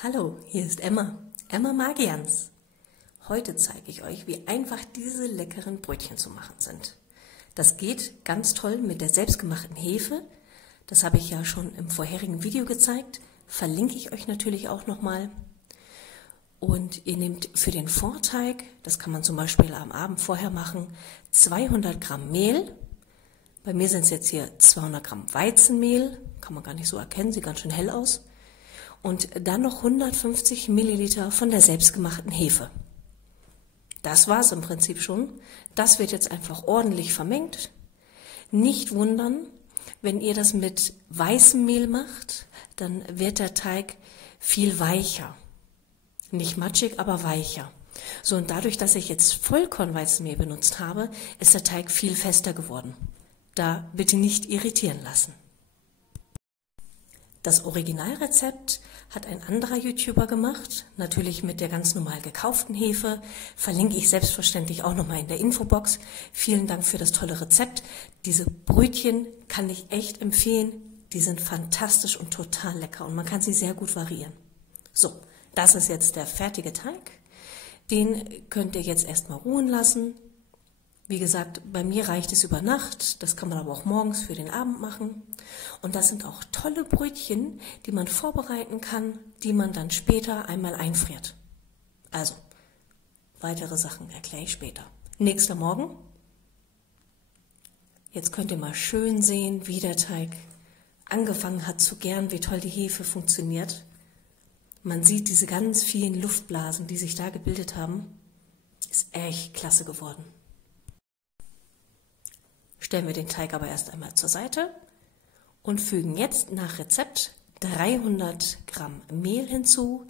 Hallo, hier ist Emma Magians. Heute zeige ich euch, wie einfach diese leckeren Brötchen zu machen sind. Das geht ganz toll mit der selbstgemachten Hefe. Das habe ich ja schon im vorherigen Video gezeigt. Verlinke ich euch natürlich auch nochmal. Und ihr nehmt für den Vorteig, das kann man zum Beispiel am Abend vorher machen, 200 Gramm Mehl. Bei mir sind es jetzt hier 200 Gramm Weizenmehl. Kann man gar nicht so erkennen, sieht ganz schön hell aus. Und dann noch 150 Milliliter von der selbstgemachten Hefe. Das war es im Prinzip schon. Das wird jetzt einfach ordentlich vermengt. Nicht wundern, wenn ihr das mit weißem Mehl macht, dann wird der Teig viel weicher. Nicht matschig, aber weicher. So, und dadurch, dass ich jetzt Vollkornweizenmehl benutzt habe, ist der Teig viel fester geworden. Da bitte nicht irritieren lassen. Das Originalrezept hat ein anderer YouTuber gemacht, natürlich mit der ganz normal gekauften Hefe. Verlinke ich selbstverständlich auch nochmal in der Infobox. Vielen Dank für das tolle Rezept. Diese Brötchen kann ich echt empfehlen. Die sind fantastisch und total lecker und man kann sie sehr gut variieren. So, das ist jetzt der fertige Teig. Den könnt ihr jetzt erstmal ruhen lassen. Wie gesagt, bei mir reicht es über Nacht, das kann man aber auch morgens für den Abend machen. Und das sind auch tolle Brötchen, die man vorbereiten kann, die man dann später einmal einfriert. Also, weitere Sachen erkläre ich später. Nächster Morgen. Jetzt könnt ihr mal schön sehen, wie der Teig angefangen hat zu gären, wie toll die Hefe funktioniert. Man sieht diese ganz vielen Luftblasen, die sich da gebildet haben. Ist echt klasse geworden. Stellen wir den Teig aber erst einmal zur Seite und fügen jetzt nach Rezept 300 Gramm Mehl hinzu.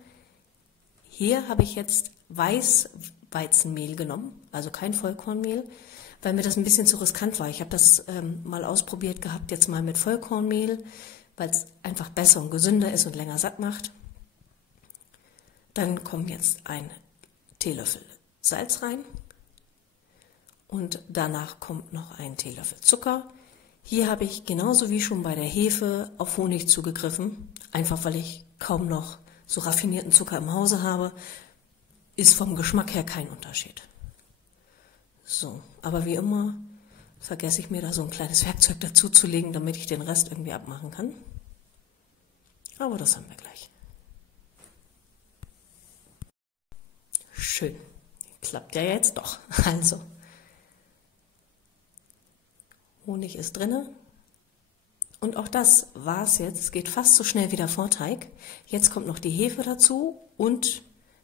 Hier habe ich jetzt Weißweizenmehl genommen, also kein Vollkornmehl, weil mir das ein bisschen zu riskant war. Ich habe das mal ausprobiert gehabt, jetzt mal mit Vollkornmehl, weil es einfach besser und gesünder ist und länger satt macht. Dann kommt jetzt ein Teelöffel Salz rein. Und danach kommt noch ein Teelöffel Zucker. Hier habe ich genauso wie schon bei der Hefe auf Honig zugegriffen, einfach weil ich kaum noch so raffinierten Zucker im Hause habe, ist vom Geschmack her kein Unterschied. So, aber wie immer vergesse ich mir da so ein kleines Werkzeug dazu zu legen, damit ich den Rest irgendwie abmachen kann. Aber das haben wir gleich. Schön, klappt ja jetzt doch. Also. Honig ist drinne. Und auch das war es jetzt. Es geht fast so schnell wie der Vorteig. Jetzt kommt noch die Hefe dazu und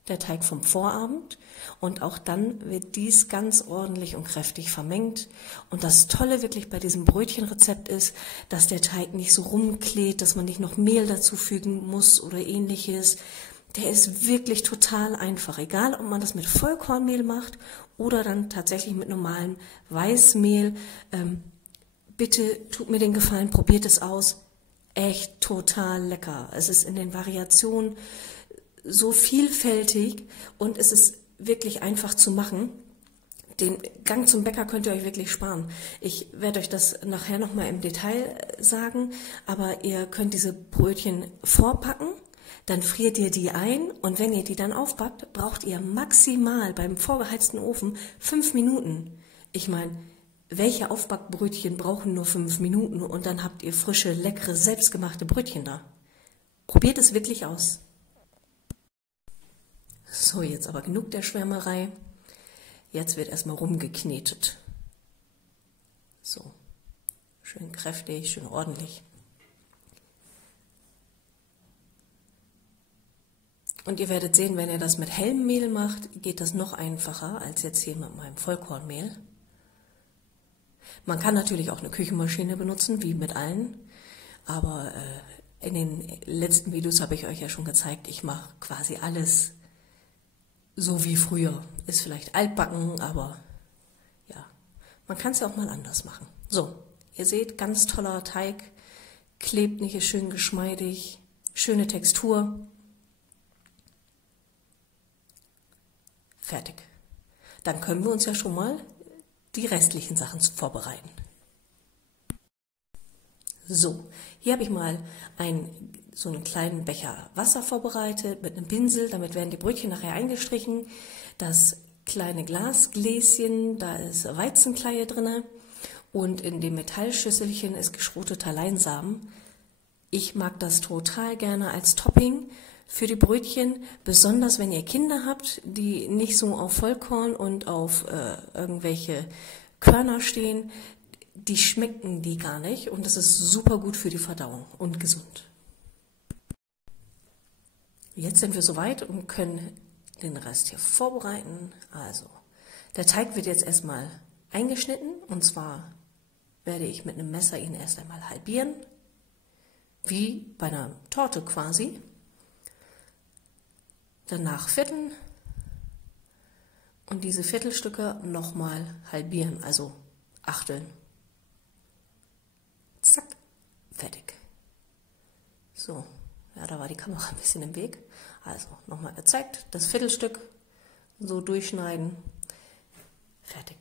der Teig vom Vorabend. Und auch dann wird dies ganz ordentlich und kräftig vermengt. Und das Tolle wirklich bei diesem Brötchenrezept ist, dass der Teig nicht so rumklebt, dass man nicht noch Mehl dazu fügen muss oder ähnliches. Der ist wirklich total einfach. Egal, ob man das mit Vollkornmehl macht oder dann tatsächlich mit normalem Weißmehl. Bitte tut mir den Gefallen, probiert es aus. Echt total lecker. Es ist in den Variationen so vielfältig und es ist wirklich einfach zu machen. Den Gang zum Bäcker könnt ihr euch wirklich sparen. Ich werde euch das nachher nochmal im Detail sagen, aber ihr könnt diese Brötchen vorpacken, dann friert ihr die ein und wenn ihr die dann aufpackt, braucht ihr maximal beim vorgeheizten Ofen 5 Minuten. Ich meine, welche Aufbackbrötchen brauchen nur 5 Minuten und dann habt ihr frische, leckere, selbstgemachte Brötchen da. Probiert es wirklich aus. So, jetzt aber genug der Schwärmerei. Jetzt wird erstmal rumgeknetet. So, schön kräftig, schön ordentlich. Und ihr werdet sehen, wenn ihr das mit hellem Mehl macht, geht das noch einfacher als jetzt hier mit meinem Vollkornmehl. Man kann natürlich auch eine Küchenmaschine benutzen, wie mit allen, aber in den letzten Videos habe ich euch ja schon gezeigt, ich mache quasi alles so wie früher. Ist vielleicht altbacken, aber ja, man kann es ja auch mal anders machen. So, ihr seht, ganz toller Teig, klebt nicht, ist schön geschmeidig, schöne Textur. Fertig. Dann können wir uns ja schon mal die restlichen Sachen vorbereiten. So, hier habe ich mal ein so einen kleinen Becher Wasser vorbereitet mit einem Pinsel, damit werden die Brötchen nachher eingestrichen. Das kleine Glasgläschen, da ist Weizenkleie drin und in dem Metallschüsselchen ist geschroteter Leinsamen. Ich mag das total gerne als Topping für die Brötchen, besonders wenn ihr Kinder habt, die nicht so auf Vollkorn und auf irgendwelche Körner stehen. Die schmecken die gar nicht und das ist super gut für die Verdauung und gesund. Jetzt sind wir soweit und können den Rest hier vorbereiten. Also, der Teig wird jetzt erstmal eingeschnitten und zwar werde ich mit einem Messer ihn erst einmal halbieren, wie bei einer Torte quasi. Danach vierteln und diese Viertelstücke nochmal halbieren, also achteln. Zack, fertig. So, ja, da war die Kamera ein bisschen im Weg. Also, nochmal gezeigt, das Viertelstück so durchschneiden, fertig.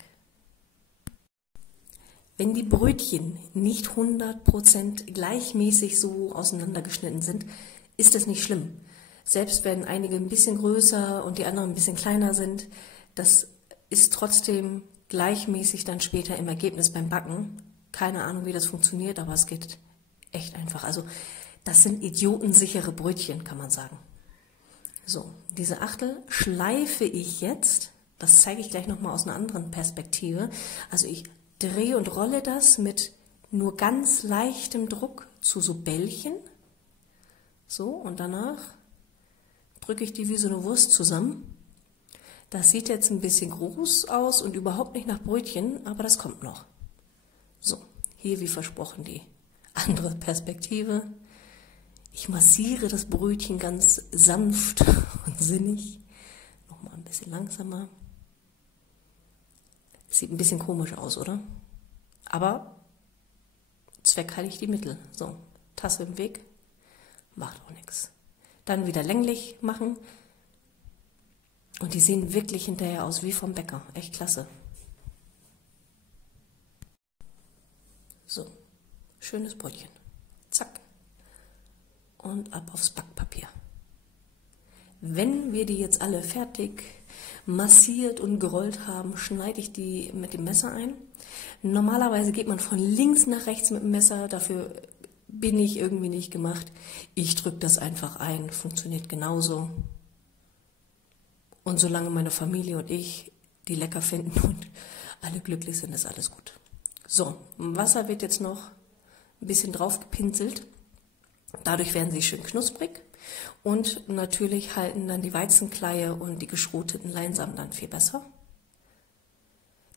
Wenn die Brötchen nicht 100% gleichmäßig so auseinandergeschnitten sind, ist das nicht schlimm. Selbst wenn einige ein bisschen größer und die anderen ein bisschen kleiner sind, das ist trotzdem gleichmäßig dann später im Ergebnis beim Backen. Keine Ahnung, wie das funktioniert, aber es geht echt einfach. Also das sind idiotensichere Brötchen, kann man sagen. So, diese Achtel schleife ich jetzt. Das zeige ich gleich nochmal aus einer anderen Perspektive. Also ich drehe und rolle das mit nur ganz leichtem Druck zu so Bällchen. So, und danach drücke ich die wie so eine Wurst zusammen. Das sieht jetzt ein bisschen groß aus und überhaupt nicht nach Brötchen, aber das kommt noch. So, hier wie versprochen die andere Perspektive. Ich massiere das Brötchen ganz sanft und sinnig. Nochmal ein bisschen langsamer. Sieht ein bisschen komisch aus, oder? Aber zweckheilig die Mittel. So, Tasse im Weg, macht auch nichts. Dann wieder länglich machen. Und die sehen wirklich hinterher aus wie vom Bäcker. Echt klasse. So, schönes Brötchen. Zack. Und ab aufs Backpapier. Wenn wir die jetzt alle fertig massiert und gerollt haben, schneide ich die mit dem Messer ein. Normalerweise geht man von links nach rechts mit dem Messer, dafür bin ich irgendwie nicht gemacht. Ich drücke das einfach ein, funktioniert genauso. Und solange meine Familie und ich die lecker finden und alle glücklich sind, ist alles gut. So, Wasser wird jetzt noch ein bisschen drauf gepinselt. Dadurch werden sie schön knusprig. Und natürlich halten dann die Weizenkleie und die geschroteten Leinsamen dann viel besser.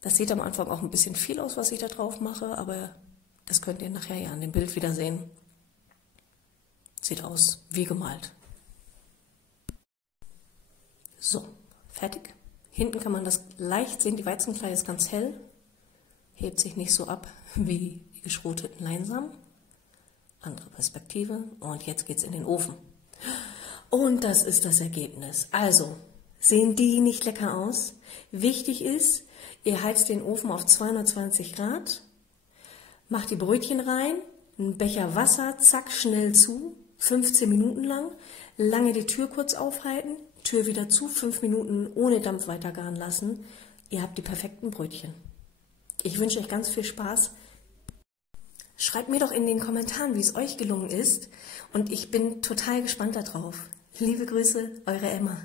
Das sieht am Anfang auch ein bisschen viel aus, was ich da drauf mache, aber das könnt ihr nachher ja an dem Bild wieder sehen. Sieht aus wie gemalt. So, fertig. Hinten kann man das leicht sehen, die Weizenkleie ist ganz hell, hebt sich nicht so ab wie die geschroteten Leinsamen. Andere Perspektive und jetzt geht's in den Ofen. Und das ist das Ergebnis. Also, sehen die nicht lecker aus? Wichtig ist, ihr heizt den Ofen auf 220 Grad, macht die Brötchen rein, einen Becher Wasser, zack, schnell zu, 15 Minuten lang, lange die Tür kurz aufhalten, Tür wieder zu, 5 Minuten ohne Dampf weiter garen lassen. Ihr habt die perfekten Brötchen. Ich wünsche euch ganz viel Spaß. Schreibt mir doch in den Kommentaren, wie es euch gelungen ist und ich bin total gespannt darauf. Liebe Grüße, eure Emma.